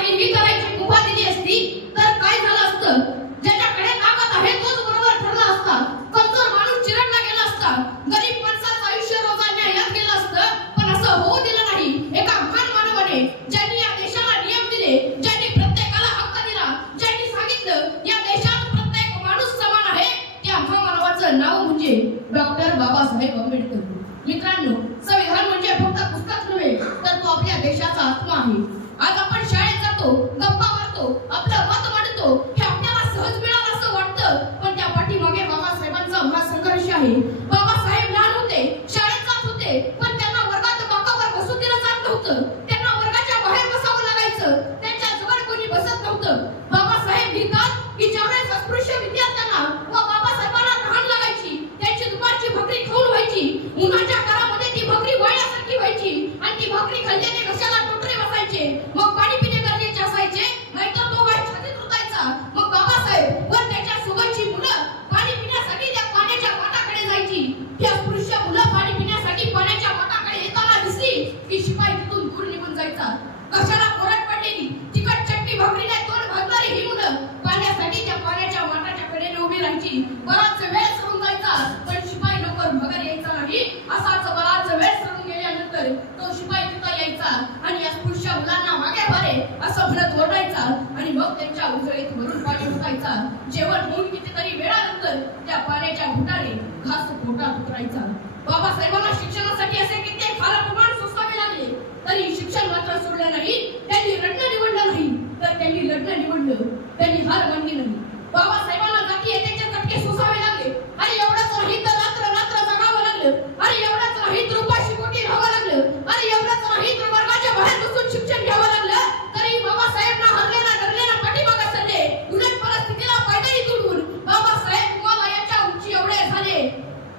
हिरवी करायची मुभा दिली असती तर काय झालं असतं? ज्याच्याकडे ताकद आहे तोच बरोबर ठरला असता. कमजोर माणूस चिरडला गेला असता. गरीब माणसाचं आयुष्य रोगाने यात गेलं असतं. पण असं होऊ दिलं नाही. एका महान मानवाने ज्यांनी या देशाला नियम दिले, ज्यांनी प्रत्येकाला हक्क दिला, ज्यांनी सांगितलं या देशात प्रत्येक माणूस समान आहे, त्या महामानवाचं नाव म्हणजे डॉक्टर बाबासाहेब आंबेडकर. मित्रांनो, संविधान म्हणजे फक्त पुस्तक नव्हे तर तो आपल्या देशाचा आत्मा आहे. आज आपण शाळेत जातो, गप्पा मारतो, आपलं मत मांडतो, हे आपल्याला सहज मिळालं असं वाटतं, पण त्या पाठीमागे बाबासाहेबांचा महासंघर्ष आहे. बाबासाहेब लहान होते, शाळेत जात होते, पण त्यांना वर्गात बाकावर बसू दिलं जात नव्हतं. त्यांना वर्गाच्या बाहेर बसावं लागायचं. त्यांच्या जवळ कोणी बसत नव्हतं. बाबासाहेब लिहितात की ज्यावेळेस अस्पृश्य विद्यार्थ्यांना व बाबासाहेबांना तहान लागायची, त्यांची दुपारची भाकरी खाऊन व्हायची. उन्हाच्या काळामध्ये ती भाकरी वळल्यासारखी व्हायची आणि ती भाकरी खाल्ल्याने घशाला टोटरे बसायचे. मग पाणी पिणे गरजेचे असायचे, नाहीतर तो वाय छातीत रुतायचा. मग बाबासाहेब व त्याच्या सोबतची मुलं पाणी पिण्यासाठी त्या पाण्याच्या वाटाकडे जायची. ती अस्पृश्य मुलं पाणी पिण्यासाठी पाण्याच्या वाटाकडे येताना दिसली की शिपाई तिथून दूर निघून जायचा. घशाला कोरड पडलेली तिखट चटणी भाकरीने तोंड भाजणारी ही मुलं पाण्यासाठी त्या पाण्याच्या वाटाच्या कडेने उभी राहायची. बराच वेळ सरून जायचा, पण शिपाई लवकर माघारी यायचा नाही. असाच बराच वेळ सरून गेल्यानंतर तो शिपाई तिथं यायचा आणि अस्पृश्य मुलांना मागे वारे असं म्हणत ओरडायचा आणि मग त्यांच्या उजळीत भरून पाणी उठायचा. जेवण होऊन कितीतरी वेळानंतर त्या पाण्याच्या घुटाने घास पोटात उतरायचा. बाबासाहेबांना शिक्षणासाठी असे कित्येक हालअपमान सोसावे लागले, तरी शिक्षण मात्र सोडलं नाही. त्यांनी रत्न निवडलं नाही, तर त्यांनी लग्न निवडलं. त्यांनी हार मानली नाही. बाबासाहेबांना जाती येत्याचे चटके सोसावे लागले. अरे एवढंच नाही तर रात्र रात्र जगावं लागलं. अरे एवढंच नाही तर उपाशी पोटी राहावं लागलं. अरे एवढंच नाही तर वर्गाच्या बाहेर बसून शिक्षण घ्यावं लागलं. तरी बाबासाहेबांना हरलेला डरलेला पाठीमागे सरले. उलट परिस्थितीला पायदळी तुडवून बाबासाहेब हिमालयाच्या उंची एवढे झाले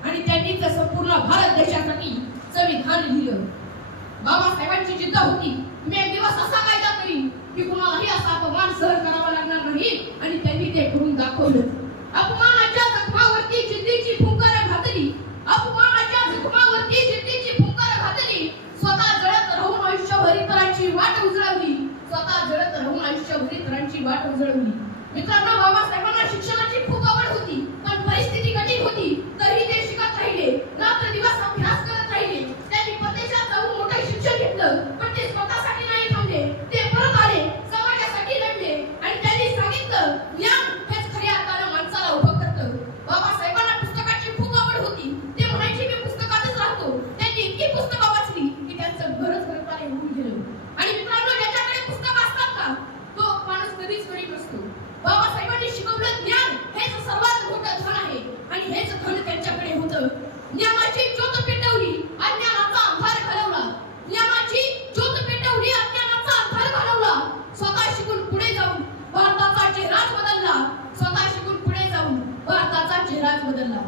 आणि त्यांनी तर संपूर्ण भारत देशासाठी संविधान लिहिलं. बाबासाहेबांची जिद्द होती, मी एक दिवस असा कायदा करीन की कुणालाही असा अपमान सहन करावा लागणार नाही, आणि त्यांनी ते करून दाखवलं. अपमानाच्या जखमावरती जिद्दीची फुंकर घातली. अपमानाच्या जखमावरती जिद्दीची फुंकर घातली. स्वतः जळत राहून आयुष्यभर इतरांची वाट उजळवली. स्वतः जळत राहून आयुष्यभर इतरांची वाट उजळवली. मित्रांनो, बाबासाहेबांना शिक्षणाची खूप आवड होती, पण परिस्थिती कठीण होती. तरीही ते शिकत राहिले, रात्र दिवस अभ्यास करत राहिले. त्यांनी परदेशात जाऊन मोठे शिक्षण घेतलं, पण ते स्वतःसाठी नाही थांबले. ते परत आले, समाजासाठी लढले आणि त्यांनी सांगितलं, ज्ञान हेच खऱ्या अर्थानं माणसाला उभं करतं. बाबासाहेबांना पुस्तकाची खूप आवड होती. ते म्हणायचे, मी पुस्तकातच राहतो. त्यांनी इतकी पुस्तकं वाचली की त्यांचं घरच घरकारे होऊन गेलं. आणि मित्रांनो, ज्याच्याकडे पुस्तकं असतात का, तो माणूस कधीच गरीब नसतो. बाबासाहेबांनी शिकवलं, ज्ञान हेच सर्वात मोठं धन आहे आणि हेच धन त्यांच्याकडे होतं. ज्ञानाची ज्योत पेटवली, अज्ञानाचा अंधार घालवला. ज्ञानाची ज्योत पेटवली, अज्ञानाचा अंधार घालवला. स्वतः शिकून पुढे जाऊन भारताचा चेहराच बदलला. स्वतः शिकून पुढे जाऊन भारताचा चेहराच बदलला.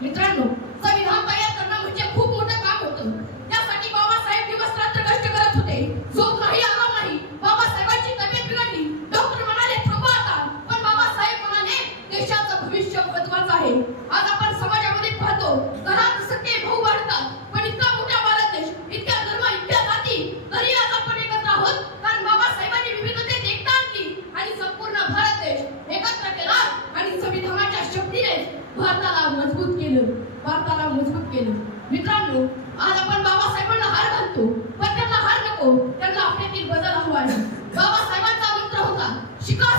मित्रांनो, संविधान तयार करणं म्हणजे खूप मोठं काम होतं. त्यासाठी बाबासाहेब दिवस रात्र कष्ट करत होते. झोप नाही, आराम नाही. बाबासाहेबांची तब्येत बिघडली. डॉक्टर म्हणाले, थांबा आता. पण बाबासाहेब म्हणाले, देशाचं भविष्य महत्त्वाचं आहे. आज आपण समाजामध्ये पाहतो, घरात सगळे भाऊ वाढतात, पण इतका मोठा भारत देश, इतक्या धर्म, इतक्या जाती, तरी आज आपण एकत्र आहोत. कारण बाबासाहेबांनी विविधतेत एकता आणली आणि संपूर्ण भारत देश एकत्र केला आणि संविधानाच्या शक्तीने भारताला मजबूत केलं. भारताला मजबूत केलं. मित्रांनो, आज आपण बाबासाहेबांना हार घालतो, पण त्यांना हार नको. त्यांना आपल्यातील बदल हवा आहे. बाबासाहेबांचा मंत्र होता, शिका